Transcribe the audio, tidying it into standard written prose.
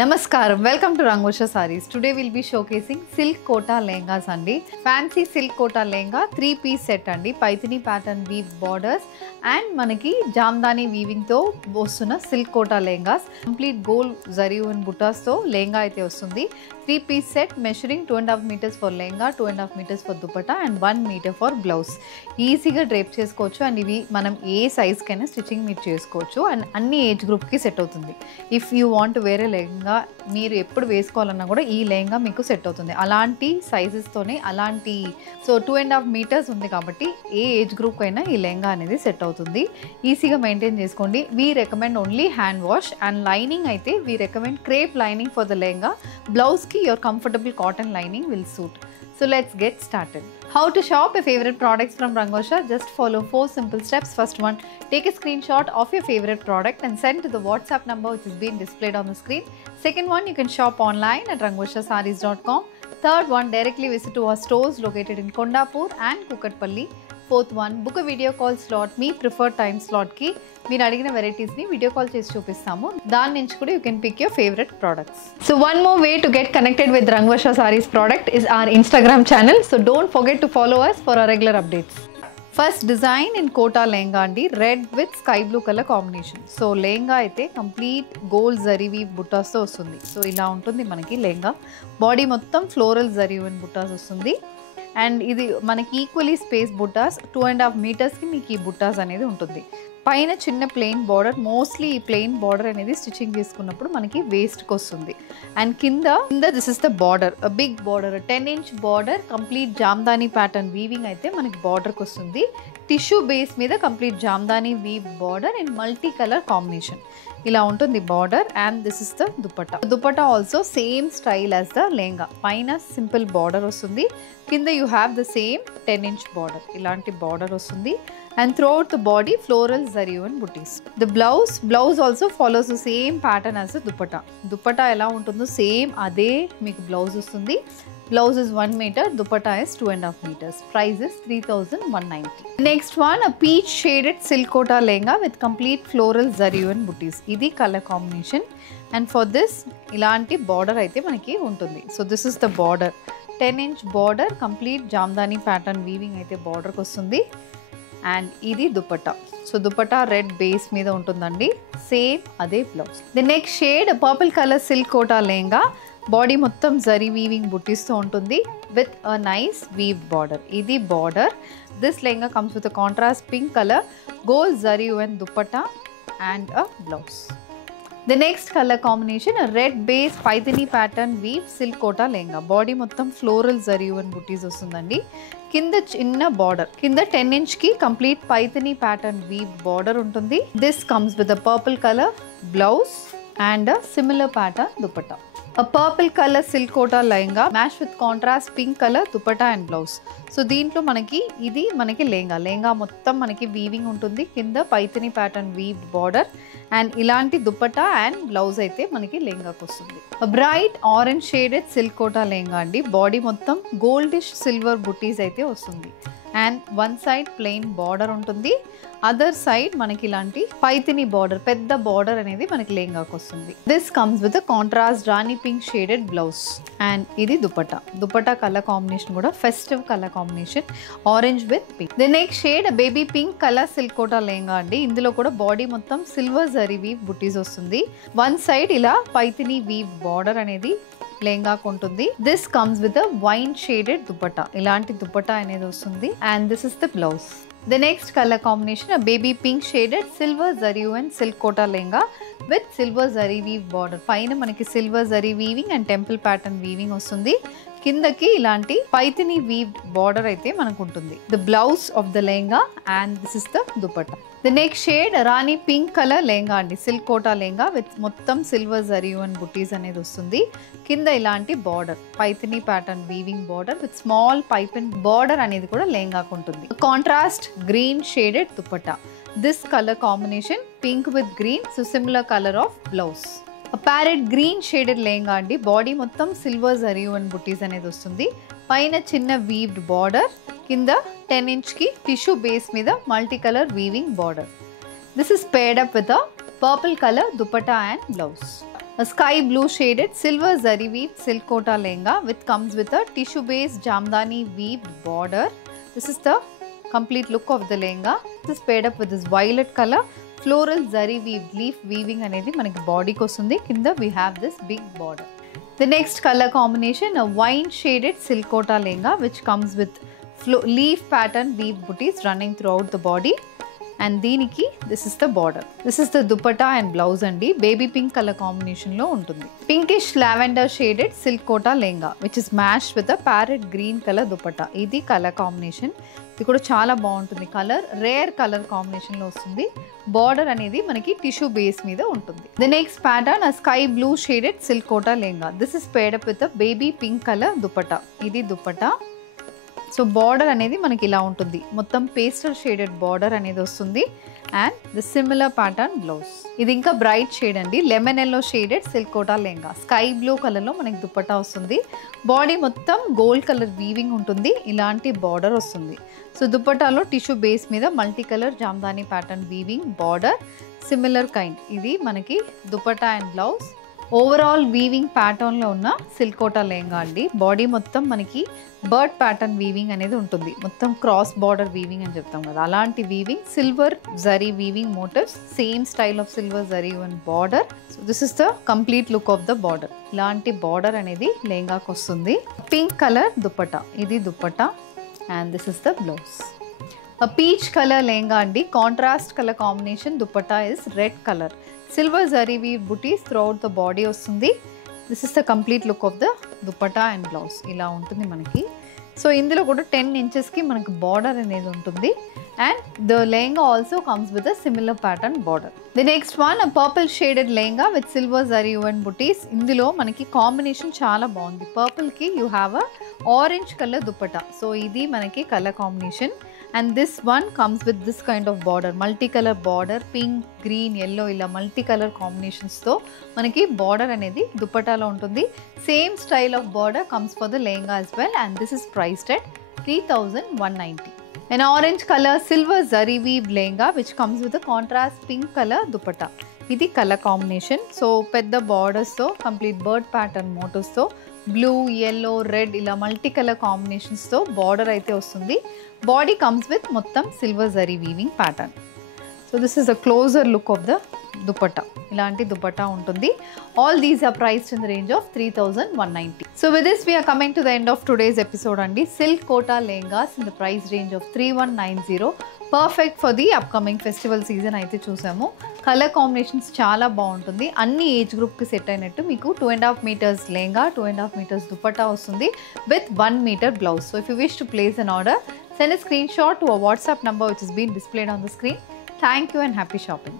Namaskaram, welcome to Rangosha Sarees. Today we'll be showcasing silk kota lehengas andi. Fancy silk kota lehenga 3-piece set andi. Paithani pattern weave borders and manaki jamdani weaving tho vostuna silk kota lehengas. Complete gold zari and buttas tho lehenga aithe vastundi. 3-piece set measuring 2.5 meters for lehenga, 2.5 meters for dupatta and 1 meter for blouse. Easy ga drape chesukochu and ivi manam A size kaina stitching meer chesukochu and anni age group ki set avutundi. If you want to wear a lehenga మీరు ఎప్పుడు వేసుకోవాలన్నా కూడా ఈ లెహంగా మీకు set అవుతుంది. అలాంటి sizes తోనే అలాంటి 2.5 metres ఉంది కాబట్టి ఏ ఏజ్ గ్రూప్ అయినా ఈ లెహంగా అనేది సెట్ అవుతుంది. ఈజీగా మెయింటైన్ చేసుకోండి. We recommend only hand wash and lining అయితే we recommend crepe lining for the lehenga. Blouse కి your comfortable cotton lining will suit. So let's get started. How to shop your favorite products from Rangosha? Just follow 4 simple steps. First one, take a screenshot of your favorite product and send to the WhatsApp number which is being displayed on the screen. Second one, you can shop online at rangoshasarees.com. Third one, directly visit to our stores located in Kondapur and Kukatpalli. Fourth one, book a video call slot, me preferred time slot కి మీరు అడిగిన varieties ని video call చేసి చూపిస్తాము. దాని నుంచి కూడా you can pick your favorite products. So one more way to get connected with Rangosha Sarees product is our Instagram channel. So don't forget to follow us for our regular updates. First design in kota lehenga andi, red with sky blue color combination. So lehenga అయితే complete gold zari weave buttas తో వస్తుంది. So ఇలా ఉంటుంది మనకి lehenga. Body మొత్తం floral zari weave buttas వస్తుంది. And ఇది మనకి ఈక్వలీ స్పేస్ బుట్టాస్ 2.5 మీటర్స్కి మీకు ఈ బుట్టాస్ అనేది ఉంటుంది. పైన చిన్న ప్లెయిన్ బార్డర్, మోస్ట్లీ ఈ ప్లెయిన్ బార్డర్ అనేది స్టిచ్చింగ్ చేసుకున్నప్పుడు మనకి వేస్ట్కి వస్తుంది. అండ్ కింద this is the border, big border 10-inch border, complete jamdani pattern weaving అయితే మనకి బార్డర్కి వస్తుంది. టిష్యూ బేస్ మీద complete jamdani weave border and multi colour combination ఇలా ఉంటుంది border. And this is the dupatta. Dupatta also same style as the lehenga. పైన simple border వస్తుంది, కింద you have the same 10-inch border, ఇలాంటి బార్డర్ వస్తుంది. And throughout the body floral zari and butis. The blouse also follows the same pattern as the dupatta. Dupatta ఎలా ఉంటుందో same అదే మీకు blouse వస్తుంది. Blouse is 1 meter, dupatta is 2.5 meters. Price is 3,190. Next one, a peach shaded silk kota lehenga with complete floral zari and booties. Idi color combination. And for this, ilanti border aithe manaki untundi. So this is the border. 10-inch border, complete jamdani pattern weaving aithe border kostundi. And idi dupatta. So dupatta red base meeda untundandi. Same ade blouse. The next shade, a purple color silk kota lehenga. Body మొత్తం zari weaving బుట్టీస్తో ఉంటుంది with a nice weave border. ఇది border. This lehenga comes with a contrast pink colour, gold zari and dupatta and a blouse. The next colour combination red base Paithani pattern weave silk Kota lehenga. Body మొత్తం floral zari and butis వస్తుందండి. కింద చిన్న border, కింద 10-inch కి complete Paithani pattern weave border ఉంటుంది. This comes with a purple colour blouse and a similar pattern dupatta. A purple color silk kota lehenga matched with contrast pink color dupatta and blouse. So దీంట్లో మనకి ఇది మనకి లెహంగా మొత్తం మనకి weaving ఉంటుంది. కింద Paithani pattern weaved border and ఇలాంటి dupatta and blouse అయితే మనకి లెహంగాకి వస్తుంది. Bright orange shaded silk Kota lehenga అండి. బాడీ మొత్తం గోల్డిష్ సిల్వర్ బుటీస్ అయితే వస్తుంది. And one side plain border ఉంటుంది, అదర్ సైడ్ మనకి ఇలాంటి పైథనీ బార్డర్, పెద్ద బార్డర్ అనేది మనకి లెహంగాకి వస్తుంది. This comes with contrast rani pink shaded blouse and ఇది దుపట్టా కలర్ కాంబినేషన్ కూడా festive colour combination, orange with pink. The next shade baby pink colour silk Kota lehenga అండి. ఇందులో కూడా బాడీ మొత్తం సిల్వర్ జరీ వీవ్ బుటీస్ వస్తుంది. వన్ సైడ్ ఇలా పైథనీ వీవ్ బార్డర్ అనేది లెహంగాకు ఉంటుంది. This comes with a wine shaded dupatta, ఇలాంటి దుపట్టా అనేది వస్తుంది. And this is the blouse. The next color combination, a baby pink shaded silver zari and silk kota lehenga with silver zari weave border. పైన మనకి silver zari weaving and temple pattern weaving వస్తుంది. కిందకి ఇలాంటి Paithani weave border అయితే మనకు ఉంటుంది. The blouse of the lehenga and this is the dupatta. The next shade Rani pink colour lehenga అండి. Silk Kota lehenga with మొత్తం సిల్వర్ జరీ అండ్ బుటీస్ అనేది వస్తుంది. కింద ఇలాంటి border Paithani pattern weaving border with small piping border అనేది కూడా లెహంగాకు ఉంటుంది. Contrast green shaded dupatta. This colour combination pink with green, so similar colour of blouse. Parrot green shaded lehenga అండి. బాడీ మొత్తం సిల్వర్ జరీ అండ్ బుటీస్ అనేది వస్తుంది. పైన చిన్న వీవ్డ్ బార్డర్, కింద 10-inch కి టిష్యూ బేస్ మీద multi colour weaving border. This is paired up with a purple color dupatta and blouse. a sky blue shaded silver zari weave silk kota lehenga with comes with a tissue based jamdani weaved border. This is the complete look of the lehenga. This is paired up with this violet color floral zari weaved leaf weaving anedi manaki body ki ostundi. Kinda we have this big border. The next color combination, a wine shaded silk kota lehenga which comes with leaf pattern weave booties running throughout the body. And దీనికి this is the border. This is the dupatta and blouse అండి. Baby pink colour combination లో ఉంటుంది. Pinkish lavender shaded silk Kota lehenga which is matched with parrot green colour dupatta. ఇది colour combination. ఇది కూడా చాలా బాగుంటుంది. Colour rare colour combination లో వస్తుంది. బార్డర్ అనేది మనకి టిష్యూ బేస్ మీద ఉంటుంది. The next pattern a sky blue shaded silk kota lehenga. This is paired up with a baby pink color dupatta. ఇది దుపట్టా. సో బార్డర్ అనేది మనకి ఇలా ఉంటుంది. మొత్తం పేస్టల్ షేడెడ్ బార్డర్ అనేది వస్తుంది and the similar pattern blouse. ఇది ఇంకా బ్రైట్ షేడ్ అండి. Lemon yellow shaded silk Kota lehenga. Sky blue కలర్లో మనకి దుపట్టా వస్తుంది. బాడీ మొత్తం గోల్డ్ కలర్ వీవింగ్ ఉంటుంది. ఇలాంటి బార్డర్ వస్తుంది. సో దుపట్టాలో టిష్యూ బేస్ మీద multi colour Jamdani pattern weaving border similar kind. ఇది మనకి dupatta and blouse. Overall weaving ప్యాటర్న్లో ఉన్న సిల్క్ కోటా లెహంగా అండి. బాడీ మొత్తం మనకి బర్డ్ ప్యాటర్న్ వీవింగ్ అనేది ఉంటుంది. మొత్తం క్రాస్ బార్డర్ వీవింగ్ అని చెప్తాం కదా, అలాంటి weaving. Silver zari weaving motifs, same style of silver zari and border. So this is the complete look of the border. ఇలాంటి బార్డర్ అనేది లెహంగాకి వస్తుంది. Pink colour dupatta. ఇది dupatta and this is the blouse. Peach colour lehenga అండి. Contrast colour combination. Dupatta is red colour. Silver zari weave butis throughout the body వస్తుంది. This is the complete look of the dupatta and blouse. ఇలా ఉంటుంది మనకి. సో ఇందులో కూడా 10 ఇంచెస్కి మనకి బార్డర్ అనేది ఉంటుంది and the lehenga also comes with a similar pattern border. The next one purple shaded lehenga with silver zari and butis. ఇందులో మనకి కాంబినేషన్ చాలా బాగుంది. పర్పుల్కి you have a orange colour dupatta. So ఇది మనకి colour combination and this one comes with this kind of border. Multi colour border, pink, green, yellow, ఇలా multi colour కాంబినేషన్స్తో మనకి బార్డర్ అనేది దుపట్టాలో ఉంటుంది. Same style of border comes for the lehenga as well and this is priced at 3,190. An orange color silver zari weave lehenga which comes with a contrast pink color dupatta. ఇది colour combination. So పెద్ద బార్డర్స్తో complete bird pattern మోటివ్స్తో blue, yellow, red ఇలా multi colour కాంబినేషన్స్తో border అయితే వస్తుంది. Body comes with మొత్తం silver zari weaving pattern. So this is a closer look of the dupatta. ఇలాంటి దుపట్టా ఉంటుంది. All these are priced in the range of 3,190. So with this we are coming to the end of today's episode అండి. Silk kota lehengas in the price range of 3,190. Perfect for the upcoming festival season అయితే చూసాము. Colour combinations చాలా బాగుంటుంది. అన్ని age గ్రూప్కి set అయినట్టు మీకు 2.5 meters lehenga, 2.5 meters dupatta వస్తుంది with 1 meter blouse. So if you wish to place an order, send a screenshot to a WhatsApp number which is being displayed on the screen. Thank you and happy shopping.